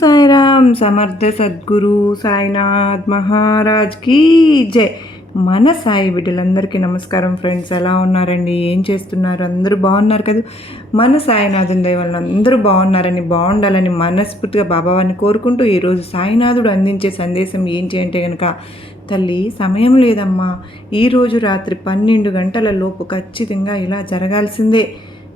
సాయిరామ్ సమర్థ సద్గురు సాయినాథ్ మహారాజ్ కీ జై. మన సాయి బిడ్డలందరికీ నమస్కారం ఫ్రెండ్స్ ఎలా ఉన్నారండి? ఏం చేస్తున్నారు? అందరూ బాగున్నారు కదా? మన సాయినాథుని దయ అందరూ బాగున్నారని బాగుండాలని మనస్ఫూర్తిగా బాబావారిని కోరుకుంటూ ఈరోజు సాయినాథుడు అందించే సందేశం ఏం చేయంటే కనుక తల్లి సమయం లేదమ్మా. ఈరోజు రాత్రి పన్నెండు గంటల లోపు ఖచ్చితంగా ఇలా జరగాల్సిందే.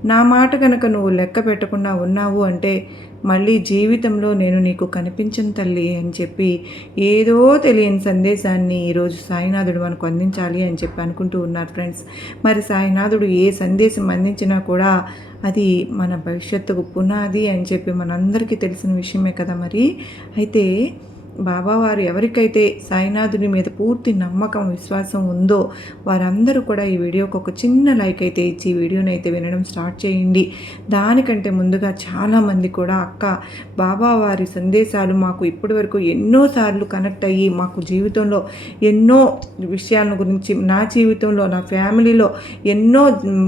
నా మాట కనుక నువ్వు లెక్క పెట్టకుండా ఉన్నావు అంటే మళ్ళీ జీవితంలో నేను నీకు కనిపించను తల్లి అని చెప్పి ఏదో తెలియని సందేశాన్ని ఈరోజు సాయినాథుడు మనకు అందించాలి అని చెప్పి అనుకుంటూ ఉన్నారు ఫ్రెండ్స్. మరి సాయినాథుడు ఏ సందేశం అందించినా కూడా అది మన భవిష్యత్తుకు పునాది అని చెప్పి మనందరికీ తెలిసిన విషయమే కదా మరి. అయితే బాబావారు ఎవరికైతే సాయినాథుని మీద పూర్తి నమ్మకం విశ్వాసం ఉందో వారందరూ కూడా ఈ వీడియోకి ఒక చిన్న లైక్ అయితే ఇచ్చి ఈ వీడియోని అయితే వినడం స్టార్ట్ చేయండి. దానికంటే ముందుగా చాలామంది కూడా అక్క బాబావారి సందేశాలు మాకు ఇప్పటివరకు ఎన్నోసార్లు కనెక్ట్ అయ్యి మాకు జీవితంలో ఎన్నో విషయాల గురించి నా జీవితంలో నా ఫ్యామిలీలో ఎన్నో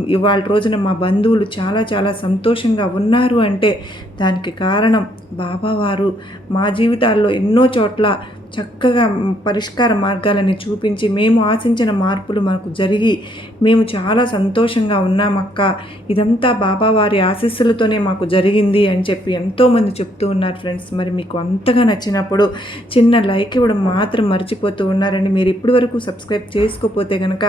ఇవాళ రోజున మా బంధువులు చాలా చాలా సంతోషంగా ఉన్నారు అంటే దానికి కారణం బాబావారు. మా జీవితాల్లో ఎన్నో చోట్ల చక్కగా పరిష్కార మార్గాలని చూపించి మేము ఆశించిన మార్పులు మనకు జరిగి మేము చాలా సంతోషంగా ఉన్నామక్క ఇదంతా బాబావారి ఆశీస్సులతోనే మాకు జరిగింది అని చెప్పి ఎంతోమంది చెప్తూ ఉన్నారు ఫ్రెండ్స్. మరి మీకు అంతగా నచ్చినప్పుడు చిన్న లైక్ ఇవ్వడం మాత్రం మర్చిపోతూ ఉన్నారండి. మీరు ఇప్పటి వరకు సబ్స్క్రైబ్ చేసుకోకపోతే కనుక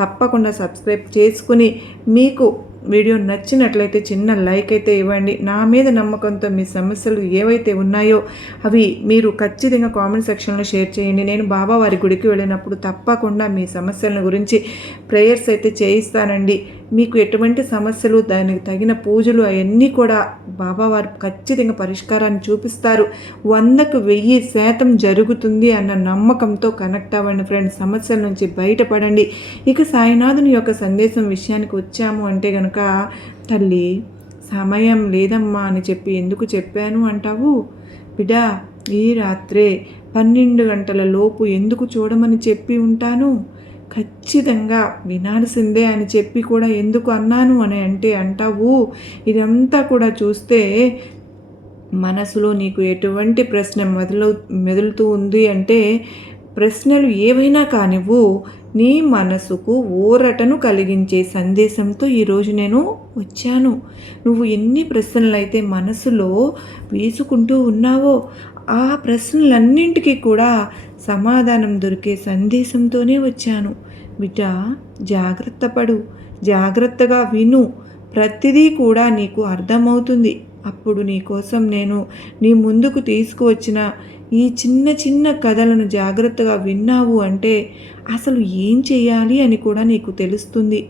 తప్పకుండా సబ్స్క్రైబ్ చేసుకుని మీకు వీడియో నచ్చినట్లయితే చిన్న లైక్ అయితే ఇవ్వండి. నా మీద నమ్మకంతో మీ సమస్యలు ఏవైతే ఉన్నాయో అవి మీరు ఖచ్చితంగా కామెంట్ సెక్షన్లో షేర్ చేయండి. నేను బాబా వారి గుడికి వెళ్ళినప్పుడు తప్పకుండా మీ సమస్యల గురించి ప్రేయర్స్ అయితే చేయిస్తానండి. మీకు ఎటువంటి సమస్యలు దానికి తగిన పూజలు అవన్నీ కూడా బాబావారు ఖచ్చితంగా పరిష్కారాన్ని చూపిస్తారు. వందకు వెయ్యి శాతం జరుగుతుంది అన్న నమ్మకంతో కనెక్ట్ అవ్వండి ఫ్రెండ్స్. సమస్యల నుంచి బయటపడండి. ఇక సాయినాథుని యొక్క సందేశం విషయానికి వచ్చాము అంటే కనుక తల్లి సమయం లేదమ్మా అని చెప్పి ఎందుకు చెప్పాను అంటావు? బిడా ఈ రాత్రే పన్నెండు గంటల లోపు ఎందుకు చూడమని చెప్పి ఉంటాను? ఖచ్చితంగా వినాల్సిందే అని చెప్పి కూడా ఎందుకు అన్నాను అని అంటే అంటావు? ఇదంతా కూడా చూస్తే మనసులో నీకు ఎటువంటి ప్రశ్న మెదలు మెదులుతూ ఉంది అంటే ప్రశ్నలు ఏవైనా కానివ్వు నీ మనసుకు ఊరటను కలిగించే సందేశంతో ఈరోజు నేను వచ్చాను. నువ్వు ఎన్ని ప్రశ్నలు అయితే మనసులో వేసుకుంటూ ఉన్నావో ఆ ప్రశ్నలన్నింటికీ కూడా సమాధానం దొరికే సందేశంతోనే వచ్చాను. బిడ్డ జాగ్రత్త పడు. జాగ్రత్తగా విను. ప్రతిదీ కూడా నీకు అర్థమవుతుంది. అప్పుడు నీ కోసం నేను నీ ముందుకు తీసుకువచ్చిన ఈ చిన్న చిన్న కథలను జాగ్రత్తగా విన్నావు అంటే అసలు ఏం చేయాలి అని కూడా నీకు తెలుస్తుంది.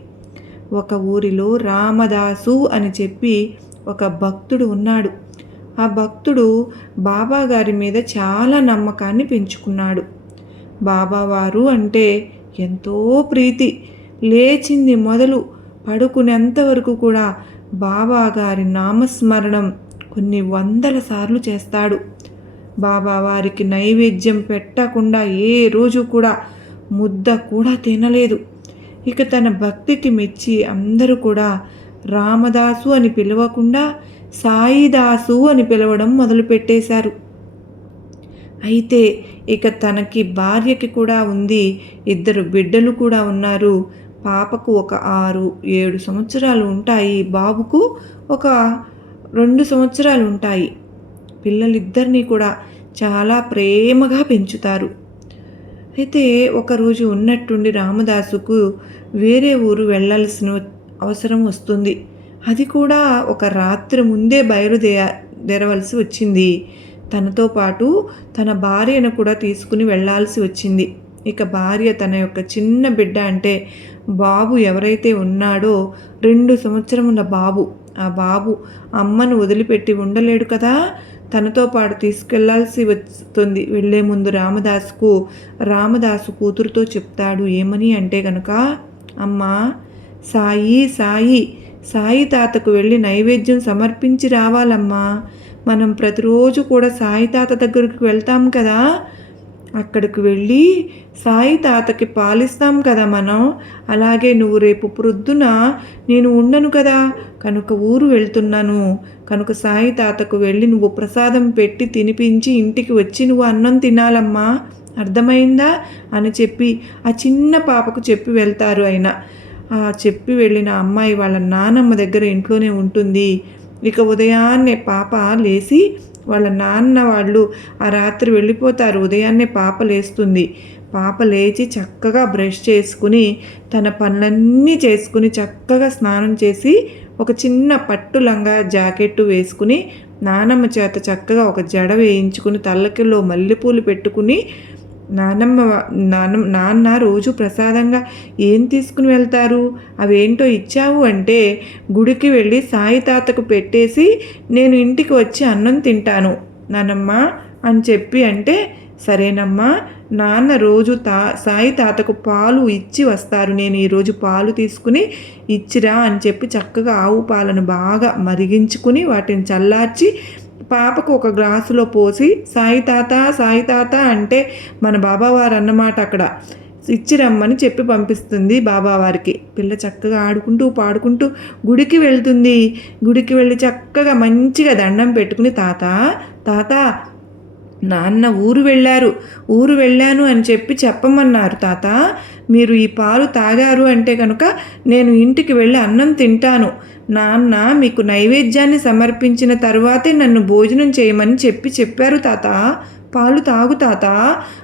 ఒక ఊరిలో రామదాసు అని చెప్పి ఒక భక్తుడు ఉన్నాడు. ఆ భక్తుడు బాబా గారి మీద చాలా నమ్మకాన్ని పెంచుకున్నాడు. బాబావారు అంటే ఎంతో ప్రీతి. లేచింది మొదలు పడుకునేంత వరకు కూడా బాబా గారి నామస్మరణం కొన్ని వందల సార్లు చేస్తాడు. బాబా వారికి నైవేద్యం పెట్టకుండా ఏ రోజు కూడా ముద్ద కూడా తినలేదు. ఇక తన భక్తికి మెచ్చి అందరూ కూడా రామదాసు అని పిలవకుండా సాయిదాసు అని పిలవడం మొదలుపెట్టేశారు. అయితే ఇక తనకి భార్యకి కూడా ఉంది ఇద్దరు బిడ్డలు కూడా ఉన్నారు. పాపకు ఒక ఆరు ఏడు సంవత్సరాలు ఉంటాయి. బాబుకు ఒక రెండు సంవత్సరాలు ఉంటాయి. పిల్లలిద్దరినీ కూడా చాలా ప్రేమగా పెంచుతారు. అయితే ఒకరోజు ఉన్నట్టుండి రామదాసుకు వేరే ఊరు వెళ్ళాల్సిన అవసరం వస్తుంది. అది కూడా ఒక రాత్రి ముందే బయలుదేరవలసి వచ్చింది. తనతో పాటు తన భార్యను కూడా తీసుకుని వెళ్ళాల్సి వచ్చింది. ఇక భార్య తన యొక్క చిన్న బిడ్డ అంటే బాబు ఎవరైతే ఉన్నాడో రెండు సంవత్సరముల బాబు. ఆ బాబు అమ్మను వదిలిపెట్టి ఉండలేడు కదా? తనతో పాటు తీసుకెళ్ళాల్సి వస్తుంది. వెళ్ళే ముందు రామదాసుకు రామదాసు కూతురుతో చెప్తాడు ఏమని? అంటే గనక అమ్మా సాయి సాయి సాయి తాతకు వెళ్ళి నైవేద్యం సమర్పించి రావాలమ్మా. మనం ప్రతిరోజు కూడా సాయి తాత దగ్గరికి వెళ్తాం కదా. అక్కడికి వెళ్ళి సాయి తాతకి పాలిస్తాం కదా మనం. అలాగే నువ్వు రేపు ప్రొద్దున నేను ఉండను కదా. కనుక ఊరు వెళ్తున్నాను. కనుక సాయి తాతకు వెళ్ళి నువ్వు ప్రసాదం పెట్టి తినిపించి ఇంటికి వచ్చి నువ్వు అన్నం తినాలమ్మా. అర్థమైందా? అని చెప్పి ఆ చిన్న పాపకు చెప్పి వెళ్తారు ఆయన. చెప్పి వెళ్ళిన అమ్మాయి వాళ్ళ నానమ్మ దగ్గర ఇంట్లోనే ఉంటుంది. ఇక ఉదయాన్నే పాప లేచి వాళ్ళ నాన్న వాళ్ళు ఆ రాత్రి వెళ్ళిపోతారు. ఉదయాన్నే పాప లేస్తుంది. పాప లేచి చక్కగా బ్రష్ చేసుకుని తన పనులన్నీ చేసుకుని చక్కగా స్నానం చేసి ఒక చిన్న పట్టు లంగా జాకెట్టు వేసుకుని నానమ్మ చేత చక్కగా ఒక జడ వేయించుకుని తల్లకిలో మల్లెపూలు పెట్టుకుని నానమ్మ నాన్న నాన్న రోజు ప్రసాదంగా ఏం తీసుకుని వెళ్తారు? అవేంటో ఇచ్చావు అంటే గుడికి వెళ్ళి సాయి తాతకు పెట్టేసి నేను ఇంటికి వచ్చి అన్నం తింటాను. నానమ్మ అని చెప్పి అంటే సరేనమ్మా నాన్న రోజు తా సాయి తాతకు పాలు ఇచ్చి వస్తారు. నేను ఈరోజు పాలు తీసుకుని ఇచ్చిరా అని చెప్పి చక్కగా ఆవు పాలను బాగా మరిగించుకుని వాటిని చల్లార్చి పాపకు ఒక గ్లాసులో పోసి సాయి తాత సాయి తాత అంటే మన బాబావారు అన్నమాట అక్కడ. ఇచ్చి రమ్మని చెప్పి పంపిస్తుంది బాబావారికి. పిల్ల చక్కగా ఆడుకుంటూ పాడుకుంటూ గుడికి వెళ్తుంది. గుడికి వెళ్ళి చక్కగా మంచిగా దండం పెట్టుకుని తాత తాత నాన్న ఊరు వెళ్ళారు. ఊరు వెళ్ళాను అని చెప్పి చెప్పమన్నారు. తాత మీరు ఈ పాలు తాగారు అంటే కనుక నేను ఇంటికి వెళ్ళి అన్నం తింటాను. నాన్న మీకు నైవేద్యాన్ని సమర్పించిన తర్వాతే నన్ను భోజనం చేయమని చెప్పి చెప్పారు తాత. పాలు తాగు తాత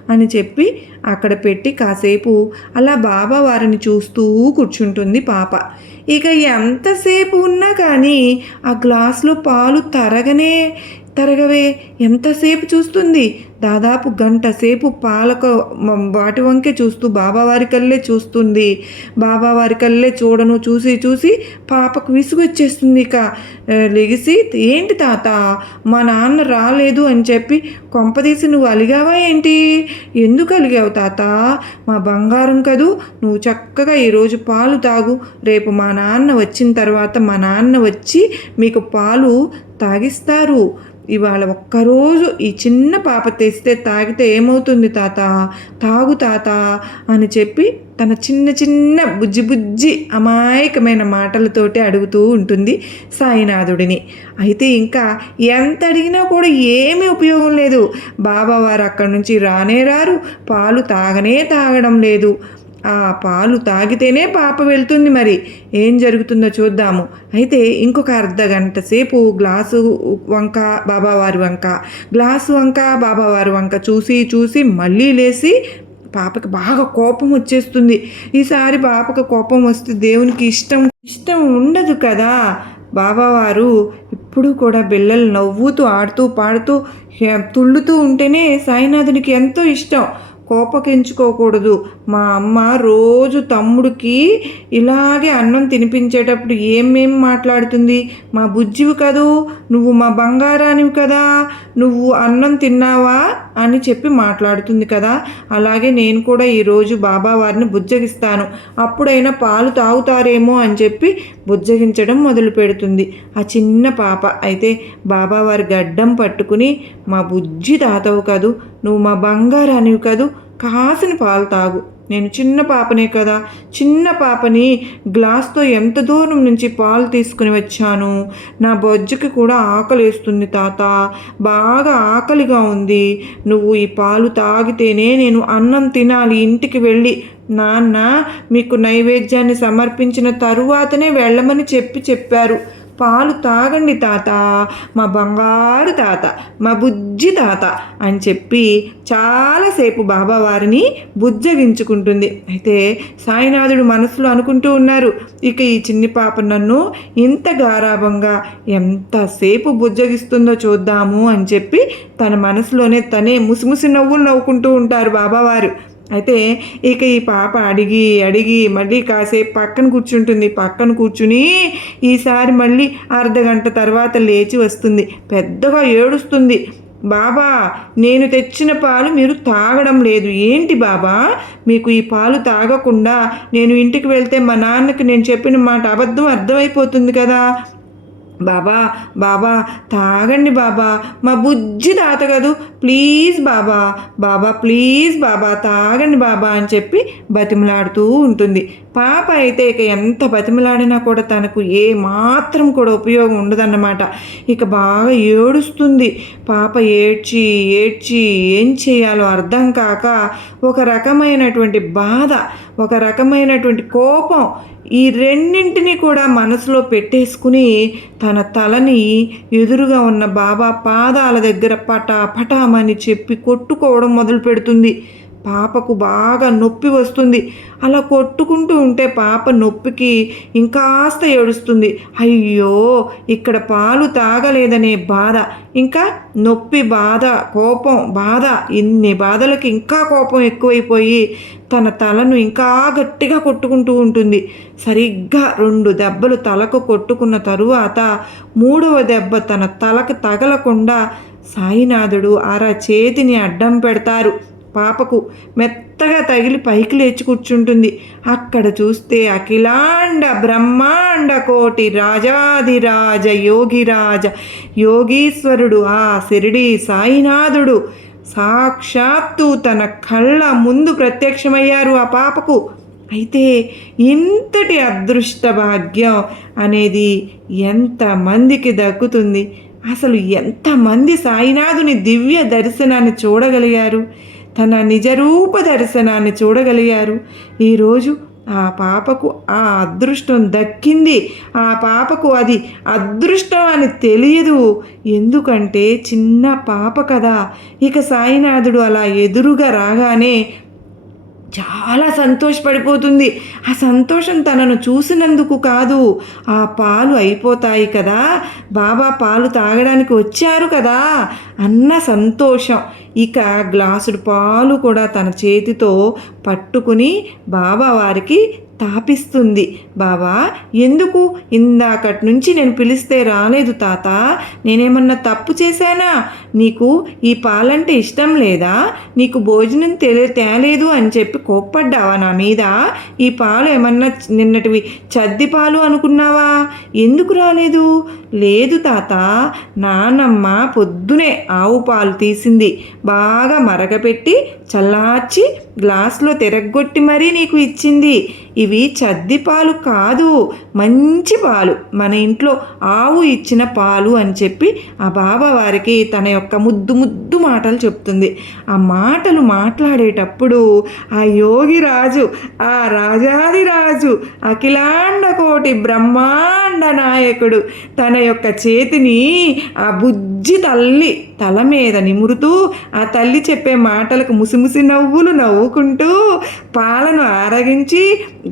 అని చెప్పి అక్కడ పెట్టి కాసేపు అలా బాబా వారిని చూస్తూ కూర్చుంటుంది పాప. ఇక ఎంతసేపు ఉన్నా కానీ ఆ గ్లాస్లో పాలు తరగనే తరగవే ఎంతసేపు చూస్తుంది దాదాపు గంట సేపు పాలక వాటి వంకే చూస్తూ బాబావారి కల్లే చూస్తుంది. బాబావారి కల్లే చూడను చూసి చూసి పాపకు విసుగొచ్చేస్తుంది ఇక. లెగిసి ఏంటి తాత? మా నాన్న రాలేదు అని చెప్పి కొంపదీసి నువ్వు అలిగావా ఏంటి? ఎందుకు అలిగావు తాత? మా బంగారం కదూ నువ్వు చక్కగా ఈరోజు పాలు తాగు. రేపు మా నాన్న వచ్చిన తర్వాత మా నాన్న వచ్చి మీకు పాలు తాగిస్తారు. ఇవాళ ఒక్కరోజు ఈ చిన్న పాప తెస్తే తాగితే ఏమవుతుంది తాత? తాగు తాత అని చెప్పి తన చిన్న చిన్న బుజ్జి బుజ్జి అమాయకమైన మాటలతోటి అడుగుతూ ఉంటుంది సాయినాథుడిని. అయితే ఇంకా ఎంత అడిగినా కూడా ఏమీ ఉపయోగం లేదు. బాబావారు అక్కడి నుంచి రానే రారు. పాలు తాగనే తాగడం లేదు. ఆ పాలు తాగితేనే పాప వెళ్తుంది మరి. ఏం జరుగుతుందో చూద్దాము. అయితే ఇంకొక అర్ధ గంట సేపు గ్లాసు వంక బాబావారి వంక గ్లాసు వంక బాబావారి వంక చూసి చూసి మళ్ళీ లేచి పాపకి బాగా కోపం వచ్చేస్తుంది. ఈసారి పాపకు కోపం వస్తే దేవునికి ఇష్టం ఇష్టం ఉండదు కదా. బాబావారు ఇప్పుడు కూడా బిళ్ళలు నవ్వుతూ ఆడుతూ పాడుతూ తుళ్ళుతూ ఉంటేనే సాయినాథునికి ఎంతో ఇష్టం. కోపకించుకోకూడదు మా అమ్మ రోజు తమ్ముడికి ఇలాగే అన్నం తినిపించేటప్పుడు ఏమేం మాట్లాడుతుంది? మా బుజ్జివి కదూ? నువ్వు మా బంగారానివి కదా? నువ్వు అన్నం తిన్నావా? అని చెప్పి మాట్లాడుతుంది కదా. అలాగే నేను కూడా ఈరోజు బాబా వారిని బుజ్జగిస్తాను. అప్పుడైనా పాలు తాగుతారేమో అని చెప్పి బుజ్జగించడం మొదలు పెడుతుంది. ఆ చిన్న పాప. అయితే బాబావారి గడ్డం పట్టుకుని మా బుజ్జి తాతవు కదూ? నువ్వు మా బంగారానివి కదూ? కాసిన పాలు తాగు. నేను చిన్న పాపనే కదా. చిన్న పాపని గ్లాస్తో ఎంత దూరం నుంచి పాలు తీసుకుని వచ్చాను? నా బొజ్జుకి కూడా ఆకలిస్తుంది తాత. బాగా ఆకలిగా ఉంది. నువ్వు ఈ పాలు తాగితేనే నేను అన్నం తినాలి. ఇంటికి వెళ్ళి నాన్న మీకు నైవేద్యాన్ని సమర్పించిన తరువాతనే వెళ్ళమని చెప్పి చెప్పారు. పాలు తాగండి తాత మా బంగారు తాత మా బుజ్జి తాత అని చెప్పి చాలాసేపు బాబావారిని బుజ్జగించుకుంటుంది. అయితే సాయినాథుడు మనసులో అనుకుంటూ ఉన్నారు ఇక ఈ చిన్ని పాప నన్ను ఇంత గారాభంగా ఎంతసేపు బుజ్జగిస్తుందో చూద్దాము అని చెప్పి తన మనసులోనే తనే ముసిముసి నవ్వులు నవ్వుకుంటూ ఉంటారు బాబావారు అయితే ఇక ఈ పాప అడిగి అడిగి మళ్ళీ కాసేపు పక్కన కూర్చుంటుంది. పక్కన కూర్చుని ఈసారి మళ్ళీ అర్ధ గంట తర్వాత లేచి వస్తుంది. పెద్దగా ఏడుస్తుంది. బాబా నేను తెచ్చిన పాలు మీరు తాగడం లేదు. ఏంటి బాబా? మీకు ఈ పాలు తాగకుండా నేను ఇంటికి వెళ్తే మా నాన్నకి నేను చెప్పిన మాట అబద్ధం అర్థమైపోతుంది కదా. బాబా బాబా తాగండి బాబా. మా బుజ్జి తాత కదూ. ప్లీజ్ బాబా బాబా ప్లీజ్ బాబా తాగండి బాబా అని చెప్పి బతిమలాడుతూ ఉంటుంది. పాప అయితే ఇక ఎంత బతిమలాడినా కూడా తనకు ఏ మాత్రం కూడా ఉపయోగం ఉండదన్నమాట. ఇక బాగా ఏడుస్తుంది. పాప ఏడ్చి ఏడ్చి ఏం చేయాలో అర్థం కాక ఒక రకమైనటువంటి బాధ ఒక రకమైనటువంటి కోపం ఈ రెండింటిని కూడా మనసులో పెట్టేసుకుని తన తలని ఎదురుగా ఉన్న బాబా పాదాల దగ్గర పటా పటామని చెప్పి కొట్టుకోవడం మొదలు పెడుతుంది పాపకు బాగా నొప్పి వస్తుంది. అలా కొట్టుకుంటూ ఉంటే పాప నొప్పికి ఇంకాస్త ఏడుస్తుంది. అయ్యో ఇక్కడ పాలు తాగలేదనే బాధ. ఇంకా నొప్పి బాధ కోపం బాధ ఇన్ని బాధలకి ఇంకా కోపం ఎక్కువైపోయి తన తలను ఇంకా గట్టిగా కొట్టుకుంటూ ఉంటుంది. సరిగ్గా రెండు దెబ్బలు తలకు కొట్టుకున్న తరువాత మూడవ దెబ్బ తన తలకు తగలకుండా సాయినాథుడు అర చేతిని అడ్డం పెడతారు. పాపకు మెత్తగా తగిలి పైకి లేచి కూర్చుంటుంది. అక్కడ చూస్తే అఖిలాండ బ్రహ్మాండ కోటి రాజాదిరాజ యోగిరాజ యోగీశ్వరుడు ఆ శిరిడి సాయినాథుడు. సాక్షాత్తు తన కళ్ళ ముందు ప్రత్యక్షమయ్యారు ఆ పాపకు. అయితే ఇంతటి అదృష్ట భాగ్యం అనేది ఎంతమందికి దక్కుతుంది? అసలు ఎంతమంది సాయినాథుని దివ్య దర్శనాన్ని చూడగలిగారు? తన నిజరూప దర్శనాన్ని చూడగలిగారు. ఈరోజు ఆ పాపకు ఆ అదృష్టం దక్కింది. ఆ పాపకు అది అదృష్టం అని తెలియదు. ఎందుకంటే చిన్న పాప కదా. ఇక సాయినాథుడు అలా ఎదురుగా రాగానే చాలా సంతోషపడిపోతుంది. ఆ సంతోషం తనను చూసినందుకు కాదు. ఆ పాలు అయిపోతాయి కదా. బాబా పాలు తాగడానికి వచ్చారు కదా అన్న సంతోషం. ఇక గ్లాసుడు పాలు కూడా తన చేతితో పట్టుకుని బాబా వారికి తాపిస్తుంది. బాబా ఎందుకు? ఇందాకటి నుంచి నేను పిలిస్తే రాలేదు తాత. నేనేమన్నా తప్పు చేశానా? నీకు ఈ పాలంటే ఇష్టం లేదా? నీకు భోజనం తెలి తేలేదు అని చెప్పి కోప్పడ్డావా నా మీద? ఈ పాలు ఏమన్నా నిన్నటివి చద్ది పాలు అనుకున్నావా? ఎందుకు రాలేదు? లేదు తాత నానమ్మ పొద్దునే ఆవు పాలు తీసింది. బాగా మరగపెట్టి చల్లార్చి గ్లాస్లో తిరగొట్టి మరీ నీకు ఇచ్చింది. ఇవి చద్ది పాలు కాదు మంచి పాలు. మన ఇంట్లో ఆవు ఇచ్చిన పాలు అని చెప్పి ఆ బాబా వారికి తన యొక్క ముద్దు ముద్దు మాటలు చెప్తుంది. ఆ మాటలు మాట్లాడేటప్పుడు ఆ యోగి రాజు ఆ రాజాది రాజు అఖిలాండ కోటి బ్రహ్మాండ నాయకుడు తన యొక్క చేతిని ఆ బుజ్జి తల్లి తల మీద నిమురుతూ ఆ తల్లి చెప్పే మాటలకు ముసిముసి నవ్వులు నవ్వుకుంటూ పాలను ఆరగించి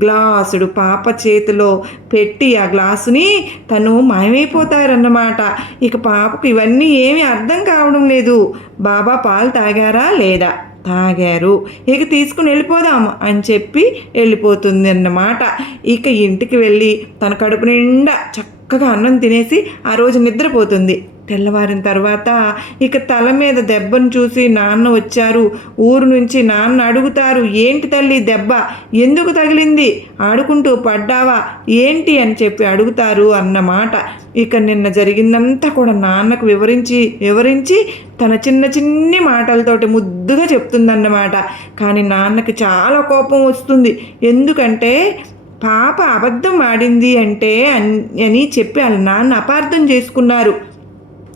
గ్లాసుడు పాప చేతిలో పెట్టి ఆ గ్లాసుని తను మాయమైపోతారన్నమాట. ఇక పాపకు ఇవన్నీ ఏమీ అర్థం కావడం లేదు. బాబా పాలు తాగారా లేదా? తాగారు. ఇక తీసుకుని వెళ్ళిపోదాము అని చెప్పి వెళ్ళిపోతుంది అన్నమాట ఇక ఇంటికి వెళ్ళి తన కడుపు నిండా చక్కగా అన్నం తినేసి ఆ రోజు నిద్రపోతుంది. తెల్లవారిన తర్వాత ఇక తల మీద దెబ్బను చూసి నాన్న వచ్చారు. ఊరు నుంచి నాన్న అడుగుతారు ఏంటి తల్లి దెబ్బ? ఎందుకు తగిలింది? ఆడుకుంటూ పడ్డావా? ఏంటి? అని చెప్పి అడుగుతారు అన్నమాట ఇక నిన్న జరిగిందంతా కూడా నాన్నకు వివరించి వివరించి తన చిన్న చిన్ని మాటలతోటి ముద్దుగా చెప్తుందన్నమాట. కానీ నాన్నకి చాలా కోపం వస్తుంది. ఎందుకంటే పాప అబద్ధం ఆడింది అంటే అని చెప్పి వాళ్ళ నాన్న అపార్థం చేసుకున్నారు.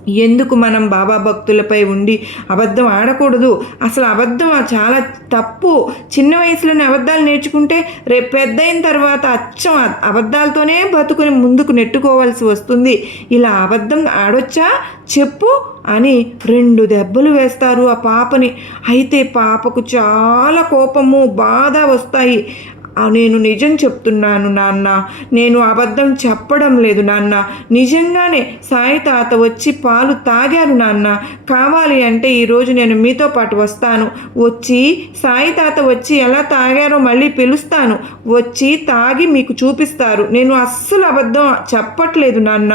ఎందుకు మనం బాబా భక్తులపై ఉండి అబద్ధం ఆడకూడదు? అసలు అబద్ధం చాలా తప్పు. చిన్న వయసులోనే అబద్ధాలు నేర్చుకుంటే రేపు పెద్ద అయిన తర్వాత అచ్చం అబద్ధాలతోనే బతుకుని ముందుకు నెట్టుకోవాల్సి వస్తుంది. ఇలా అబద్ధం ఆడొచ్చా? చెప్పు అని రెండు దెబ్బలు వేస్తారు ఆ పాపని. అయితే పాపకు చాలా కోపము బాధ వస్తాయి. నేను నిజం చెప్తున్నాను నాన్న. నేను అబద్ధం చెప్పడం లేదు నాన్న. నిజంగానే సాయి తాత వచ్చి పాలు తాగారు నాన్న. కావాలి అంటే ఈరోజు నేను మీతో పాటు వస్తాను. వచ్చి సాయి తాత వచ్చి ఎలా తాగారో మళ్ళీ పిలుస్తాను. వచ్చి తాగి మీకు చూపిస్తారు. నేను అస్సలు అబద్ధం చెప్పట్లేదు నాన్న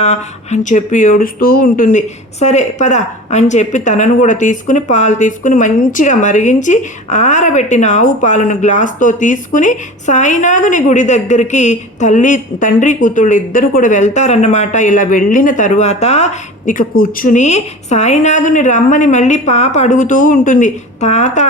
అని చెప్పి ఏడుస్తూ ఉంటుంది. సరే పద అని చెప్పి తనను కూడా తీసుకుని పాలు తీసుకుని మంచిగా మరిగించి ఆరబెట్టిన ఆవు పాలను గ్లాస్తో తీసుకుని సాయినాథుని గుడి దగ్గరికి తల్లి తండ్రి కూతుళ్ళు ఇద్దరు కూడా వెళ్తారన్నమాట. ఇలా వెళ్ళిన తరువాత ఇక కూర్చుని సాయినాథుని రమ్మని మళ్ళీ పాప అడుగుతూ ఉంటుంది. తాత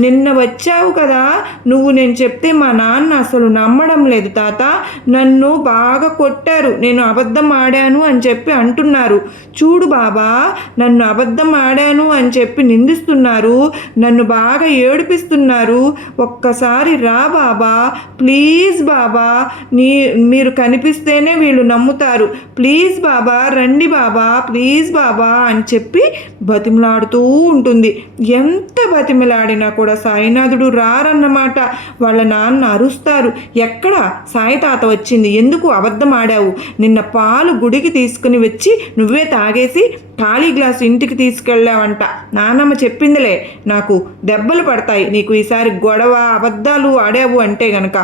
నిన్న వచ్చావు కదా? నువ్వు నేను చెప్తే మా నాన్న అసలు నమ్మడం లేదు తాత. నన్ను బాగా కొట్టారు. నేను అబద్ధం ఆడాను అని చెప్పి అంటున్నారు. చూడు బాబా నన్ను అబద్ధం ఆడాను అని చెప్పి నిందిస్తున్నారు. నన్ను బాగా ఏడిపిస్తున్నారు. ఒక్కసారి రా బాబా. ప్లీజ్ బాబా. నీ మీరు కనిపిస్తేనే వీళ్ళు నమ్ముతారు. ప్లీజ్ బాబా రండి బాబా. ప్లీజ్ బాబా అని చెప్పి బతిమలాడుతూ ఉంటుంది. ఎంత బతిమలాడినా కూడా సాయినాథుడు రారన్నమాట. వాళ్ళ నాన్న అరుస్తారు. ఎక్కడ? సాయి తాత వచ్చింది. ఎందుకు అబద్ధం ఆడావు? నిన్న పాలు గుడికి తీసుకుని వచ్చి నువ్వే తాగేసి ఖాళీ గ్లాసు ఇంటికి తీసుకెళ్ళావంట. నానమ్మ చెప్పిందిలే నాకు దెబ్బలు పడతాయి. నీకు ఈసారి గొడవ అబద్ధాలు ఆడావు అంటే గనక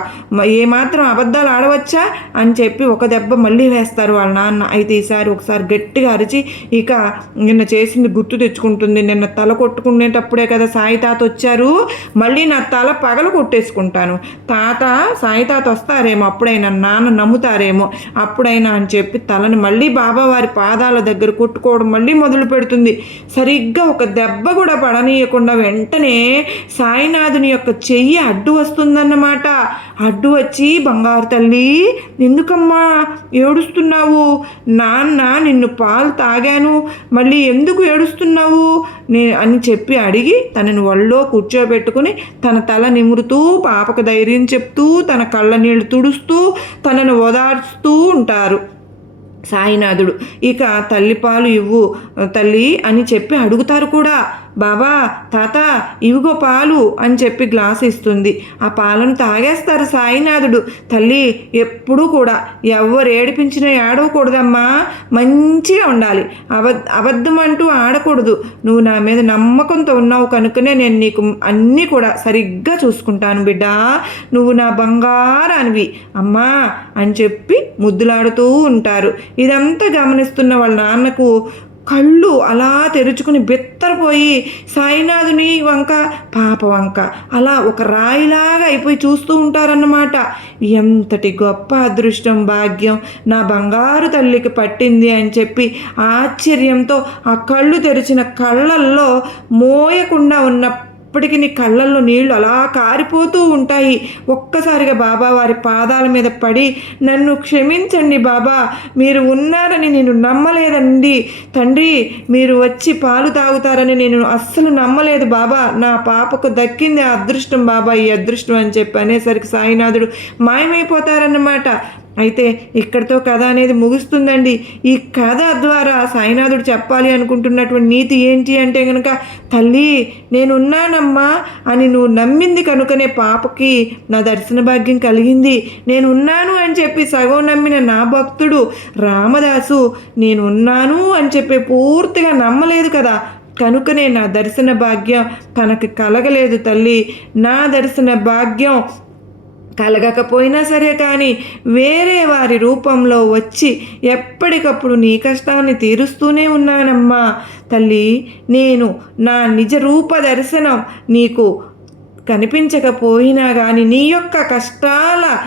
ఏమాత్రం అబద్ధాలు ఆడవచ్చా? అని చెప్పి ఒక దెబ్బ మళ్ళీ వేస్తారు వాళ్ళ నాన్న. అయితే ఈసారి ఒకసారి గట్టిగా అరిచి ఇక నిన్న చేసింది గుర్తు తెచ్చుకుంటుంది. నిన్న తల కొట్టుకునేటప్పుడే కదా సాయి తాత వచ్చారు. మళ్ళీ నా తల పగలు కొట్టేసుకుంటాను. తాత సాయి తాత వస్తారేమో అప్పుడైనా నాన్న నమ్ముతారేమో అప్పుడైనా అని చెప్పి తలని మళ్ళీ బాబావారి పాదాల దగ్గర కొట్టుకోవడం మళ్ళీ మొదలు పెడుతుంది. సరిగ్గా ఒక దెబ్బ కూడా పడనీయకుండా వెంటనే సాయినాథుని యొక్క చెయ్యి అడ్డు వస్తుందన్నమాట. అడ్డు వచ్చి బంగారు తల్లి ఎందుకమ్మా ఏడుస్తున్నావు? నాన్న నిన్ను పాలు తాగాను. మళ్ళీ ఎందుకు ఏడుస్తున్నావు? నే అని చెప్పి అడిగి తనని ఒళ్ళో కూర్చోబెట్టుకుని తన తల నిమురుతూ పాపకు ధైర్యం చెప్తూ తన కళ్ళ నీళ్ళు తుడుస్తూ తనను ఓదార్చుతూ ఉంటారు. సాయినాథుడు. ఇక తల్లిపాలు ఇవ్వు తల్లి అని చెప్పి అడుగుతారు కూడా. బాబా తాత ఇవిగో పాలు అని చెప్పి గ్లాస్ ఇస్తుంది. ఆ పాలను తాగేస్తారు సాయినాథుడు. తల్లి ఎప్పుడూ కూడా ఎవరు ఏడిపించినా ఏడవకూడదమ్మా. మంచిగా ఉండాలి. అబద్ధ అబద్ధం అంటూ ఆడకూడదు. నువ్వు నా మీద నమ్మకంతో ఉన్నావు కనుకనే నేను నీకు అన్నీ కూడా సరిగ్గా చూసుకుంటాను బిడ్డ. నువ్వు నా బంగారానివి. అమ్మా అని చెప్పి ముద్దులాడుతూ ఉంటారు. ఇదంతా గమనిస్తున్న వాళ్ళ నాన్నకు కళ్ళు అలా తెరుచుకుని బెత్తరపోయి సాయినాథుని వంక పాప వంక అలా ఒక రాయిలాగా అయిపోయి చూస్తూ ఉంటారన్నమాట. ఎంతటి గొప్ప అదృష్టం భాగ్యం నా బంగారు తల్లికి పట్టింది అని చెప్పి ఆశ్చర్యంతో ఆ కళ్ళు తెరిచిన కళ్ళల్లో మోయకుండా ఉన్న అప్పటికి నీ కళ్ళల్లో నీళ్ళు అలా కారిపోతూ ఉంటాయి. ఒక్కసారిగా బాబా వారి పాదాల మీద పడి నన్ను క్షమించండి బాబా మీరు ఉన్నారని నేను నమ్మలేదండి. తండ్రి మీరు వచ్చి పాలు తాగుతారని నేను అస్సలు నమ్మలేదు బాబా. నా పాపకు దక్కింది ఆ అదృష్టం బాబా ఈ అదృష్టం అని చెప్పి అనేసరికి సాయినాథుడు మాయమైపోతారన్నమాట. అయితే ఇక్కడితో కథ అనేది ముగుస్తుందండి. ఈ కథ ద్వారా సాయినాథుడు చెప్పాలి అనుకుంటున్నటువంటి నీతి ఏంటి అంటే కనుక తల్లి నేనున్నానమ్మా అని నువ్వు నమ్మింది కనుకనే పాపకి నా దర్శన భాగ్యం కలిగింది. నేను ఉన్నాను అని చెప్పి సగం నమ్మిన నా భక్తుడు రామదాసు నేను ఉన్నాను అని చెప్పి పూర్తిగా నమ్మలేదు కదా. కనుకనే నా దర్శన భాగ్యం తనకి కలగలేదు తల్లి. నా దర్శన భాగ్యం కలగకపోయినా సరే కానీ వేరే వారి రూపంలో వచ్చి ఎప్పటికప్పుడు నీ కష్టాన్ని తీరుస్తూనే ఉన్నానమ్మా. తల్లి నేను నా నిజ రూప దర్శనం నీకు కనిపించకపోయినా కానీ నీ యొక్క కష్టాల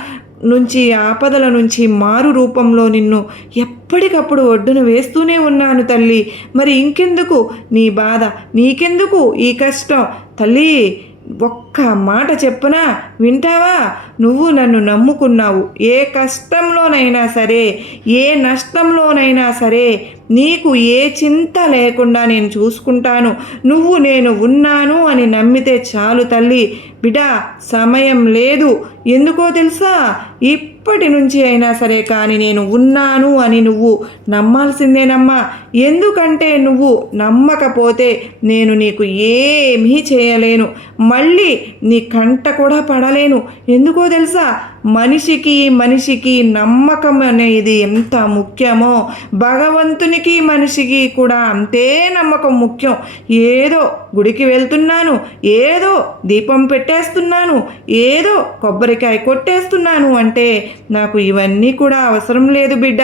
నుంచి ఆపదల నుంచి మారు రూపంలో నిన్ను ఎప్పటికప్పుడు ఒడ్డున వేస్తూనే ఉన్నాను తల్లి. మరి ఇంకెందుకు నీ బాధ? నీకెందుకు ఈ కష్టం? తల్లి ఒక్క మాట చెప్పునా? వింటావా? నువ్వు నన్ను నమ్ముకున్నావు. ఏ కష్టంలోనైనా సరే ఏ నష్టంలోనైనా సరే నీకు ఏ చింత లేకుండా నేను చూసుకుంటాను. నువ్వు నేను ఉన్నాను అని నమ్మితే చాలు తల్లి. బిడా సమయం లేదు. ఎందుకో తెలుసా? ఈ ఇప్పటి నుంచి అయినా సరే కానీ నేను ఉన్నాను అని నువ్వు నమ్మాల్సిందేనమ్మా. ఎందుకంటే నువ్వు నమ్మకపోతే నేను నీకు ఏమీ చేయలేను. మళ్ళీ నీ కంట కూడా పడలేను. ఎందుకో తెలుసా? మనిషికి మనిషికి నమ్మకం అనేది ఎంత ముఖ్యమో భగవంతునికి మనిషికి కూడా అంతే నమ్మకం ముఖ్యం. ఏదో గుడికి వెళ్తున్నాను ఏదో దీపం పెట్టేస్తున్నాను ఏదో కొబ్బరికాయ కొట్టేస్తున్నాను అంటే నాకు ఇవన్నీ కూడా అవసరం లేదు బిడ్డ.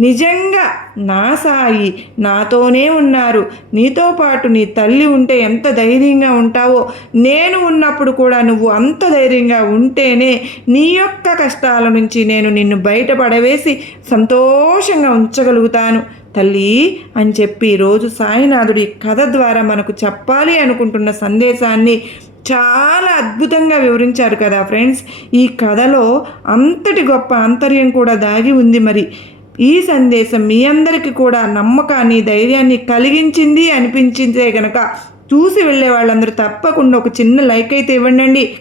నిజంగా నా సాయి నాతోనే ఉన్నారు. నీతో పాటు నీ తల్లి ఉంటే ఎంత ధైర్యంగా ఉంటావో నేను ఉన్నప్పుడు కూడా నువ్వు అంత ధైర్యంగా ఉంటేనే నీ యొక్క కష్టాల నుంచి నేను నిన్ను బయటపడవేసి సంతోషంగా ఉంచగలుగుతాను. తల్లి అని చెప్పి రోజు సాయినాథుడి కథ ద్వారా మనకు చెప్పాలి అనుకుంటున్న సందేశాన్ని చాలా అద్భుతంగా వివరించారు కదా ఫ్రెండ్స్. ఈ కథలో అంతటి గొప్ప ఆంతర్యం కూడా దాగి ఉంది మరి. ఈ సందేశం మీ అందరికీ కూడా నమ్మకాన్ని ధైర్యాన్ని కలిగించింది అనిపించిందే గనక. చూసి వెళ్ళే వాళ్ళందరూ తప్పకుండా ఒక చిన్న లైక్ అయితే ఇవ్వండి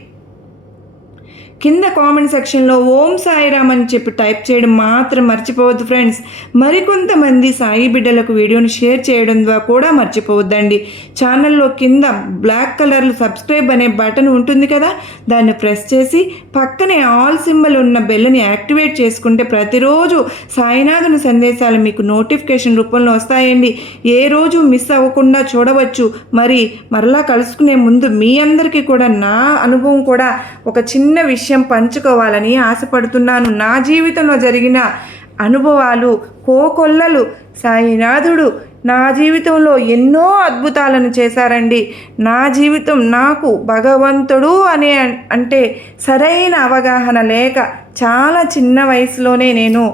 కింద కామెంట్ సెక్షన్లో ఓం సాయిరామ్ అని చెప్పి టైప్ చేయడం మాత్రం మర్చిపోవద్దు ఫ్రెండ్స్. మరికొంతమంది సాయి బిడ్డలకు వీడియోని షేర్ చేయడం ద్వారా కూడా మర్చిపోవద్దండి. ఛానల్లో కింద బ్లాక్ కలర్లో సబ్స్క్రైబ్ అనే బటన్ ఉంటుంది కదా దాన్ని ప్రెస్ చేసి పక్కనే ఆల్ సింబల్ ఉన్న బెల్ని యాక్టివేట్ చేసుకుంటే ప్రతిరోజు సాయినాథుని సందేశాలు మీకు నోటిఫికేషన్ రూపంలో వస్తాయండి. ఏ రోజు మిస్ అవ్వకుండా చూడవచ్చు. మరి మరలా కలుసుకునే ముందు మీ అందరికీ కూడా నా అనుభవం కూడా ఒక చిన్న విషయం విషయం పంచుకోవాలని ఆశపడుతున్నాను. నా జీవితంలో జరిగిన అనుభవాలు కోకొల్లలు సాయినాథుడు నా జీవితంలో ఎన్నో అద్భుతాలను చేశారండి. నా జీవితం నాకు భగవంతుడు అనే అంటే సరైన అవగాహన లేక చాలా చిన్న వయసులోనే నేను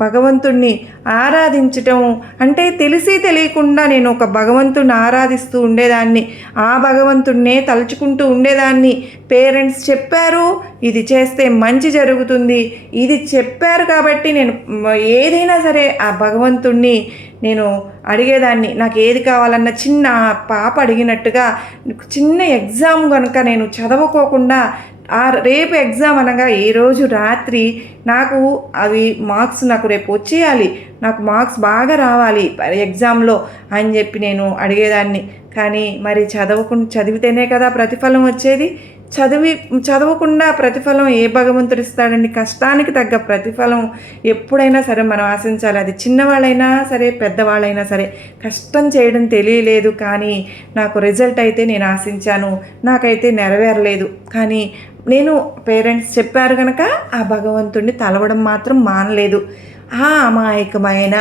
భగవంతుణ్ణి ఆరాధించటం. అంటే తెలిసి తెలియకుండా నేను ఒక భగవంతుని ఆరాధిస్తూ ఉండేదాన్ని. ఆ భగవంతుణ్ణే తలుచుకుంటూ ఉండేదాన్ని. పేరెంట్స్ చెప్పారు ఇది చేస్తే మంచి జరుగుతుంది. ఇది చెప్పారు కాబట్టి నేను ఏదైనా సరే ఆ భగవంతుణ్ణి నేను అడిగేదాన్ని. నాకు ఏది కావాలన్న చిన్న పాప అడిగినట్టుగా చిన్న ఎగ్జామ్ కనుక నేను చదవకోకుండా ఆ రేపు ఎగ్జామ్ అనగా ఈరోజు రాత్రి నాకు అవి మార్క్స్ నాకు రేపు వచ్చేయాలి నాకు మార్క్స్ బాగా రావాలి ఎగ్జామ్లో అని చెప్పి నేను అడిగేదాన్ని. కానీ మరి చదవకు చదివితేనే కదా ప్రతిఫలం వచ్చేది. చదివి చదవకుండా ప్రతిఫలం ఏ భగవంతుడు ఇస్తాడండి? కష్టానికి తగ్గ ప్రతిఫలం ఎప్పుడైనా సరే మనం ఆశించాలి. అది చిన్నవాళ్ళైనా సరే పెద్దవాళ్ళైనా సరే కష్టం చేయడం తెలియలేదు కానీ నాకు రిజల్ట్ అయితే నేను ఆశించాను. నాకైతే నెరవేరలేదు. కానీ నేను పేరెంట్స్ చెప్పారు కనుక ఆ భగవంతుడిని తలవడం మాత్రం మానలేదు. ఆ అమాయకమైన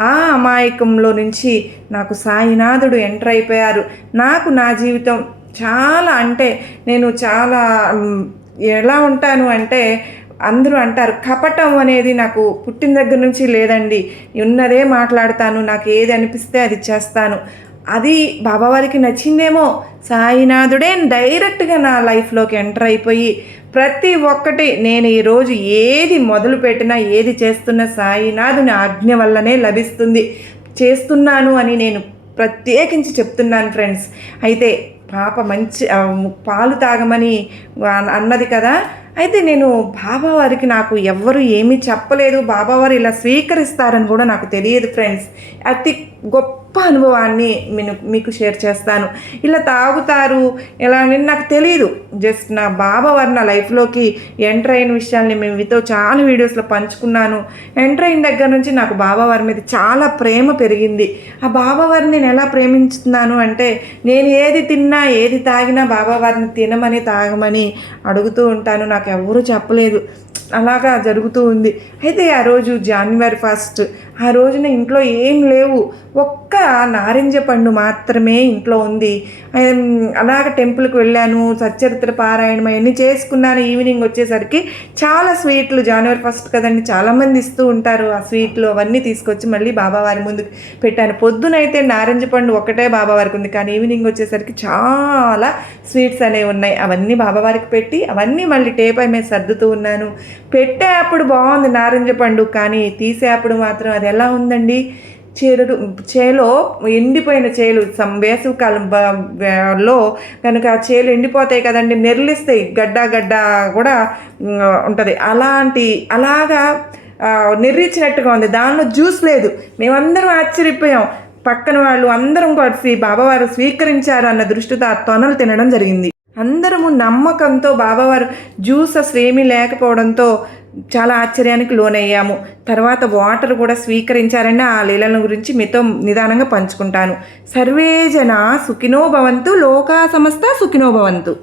ఆ అమాయకంలో నుంచి నాకు సాయినాథుడు ఎంటర్ అయిపోయారు. నాకు నా జీవితం చాలా అంటే నేను చాలా ఎలా ఉంటాను అంటే అందరూ అంటారు కపటం అనేది నాకు పుట్టిన దగ్గర నుంచి లేదండి. ఉన్నదే మాట్లాడతాను నాకు ఏది అనిపిస్తే అది చేస్తాను. అది బాబావారికి నచ్చిందేమో. సాయినాథుడే డైరెక్ట్గా నా లైఫ్లోకి ఎంటర్ అయిపోయి ప్రతి ఒక్కటి నేను ఈరోజు ఏది మొదలు పెట్టినా ఏది చేస్తున్న సాయినాథుని ఆజ్ఞ వల్లనే లభిస్తుంది. చేస్తున్నాను అని నేను ప్రత్యేకించి చెప్తున్నాను ఫ్రెండ్స్. అయితే పాప మంచి పాలు తాగమని అన్నది కదా. అయితే నేను బాబావారికి నాకు ఎవ్వరు ఏమీ చెప్పలేదు. బాబావారు ఇలా స్వీకరిస్తారని కూడా నాకు తెలియదు ఫ్రెండ్స్. అతి గొప్ప గొప్ప అనుభవాన్ని నేను మీకు షేర్ చేస్తాను. ఇలా తాగుతారు ఎలా అని నాకు తెలియదు జస్ట్ నా బాబా వారి నా లైఫ్లోకి ఎంటర్ అయిన విషయాల్ని మేము మీతో చాలా వీడియోస్లో పంచుకున్నాను. ఎంటర్ అయిన దగ్గర నుంచి నాకు బాబా వారి మీద చాలా ప్రేమ పెరిగింది. ఆ బాబా వారిని నేను ఎలా ప్రేమించుతున్నాను అంటే నేను ఏది తిన్నా ఏది తాగినా బాబా వారిని తినమని తాగమని అడుగుతూ ఉంటాను. నాకు ఎవరూ చెప్పలేదు. అలాగా జరుగుతూ ఉంది. అయితే ఆ రోజు జనవరి ఫస్ట్ ఆ రోజున ఇంట్లో ఏం లేవు. ఒక్క నారింజ పండు మాత్రమే ఇంట్లో ఉంది. అలాగ టెంపుల్కి వెళ్ళాను సచ్చరిత్ర పారాయణం అవన్నీ చేసుకున్నాను. ఈవినింగ్ వచ్చేసరికి చాలా స్వీట్లు జనవరి ఫస్ట్ కదండి చాలామంది ఇస్తూ ఉంటారు ఆ స్వీట్లు అవన్నీ తీసుకొచ్చి మళ్ళీ బాబావారి ముందుకు పెట్టాను. పొద్దునైతే నారింజ పండు ఒకటే బాబావారికి ఉంది కానీ ఈవినింగ్ వచ్చేసరికి చాలా స్వీట్స్ అనేవి ఉన్నాయి. అవన్నీ బాబావారికి పెట్టి అవన్నీ మళ్ళీ టేపై మీద సర్దుతూ ఉన్నాను. పెట్టే అప్పుడు బాగుంది నారింజ పండు కానీ తీసే అప్పుడు మాత్రం అది ఎలా ఉందండి? చేరు చేలో ఎండిపోయిన చేలు వేసవికాలం లో కనుక చేలు ఎండిపోతాయి కదండి నెర్లిస్తాయి గడ్డ గడ్డ కూడా ఉంటుంది. అలాంటి అలాగా నిర్రిచ్చినట్టుగా ఉంది. దానిలో జ్యూస్ లేదు. మేమందరం ఆశ్చర్యపోయాం. పక్కన వాళ్ళు అందరం కలిసి బాబావారు స్వీకరించారు అన్న దృష్టితో ఆ తొనలు తినడం జరిగింది. అందరము నమ్మకంతో బాబావారు జ్యూస్ అసలు ఏమీ లేకపోవడంతో చాలా ఆశ్చర్యానికి లోనయ్యాము. తర్వాత వాటర్ కూడా స్వీకరించారని ఆ లీలల గురించి మీతో నిదానంగా పంచుకుంటాను. సర్వే జన సుఖినో భవంతు లోకా సమస్త సుఖినో భవంతు.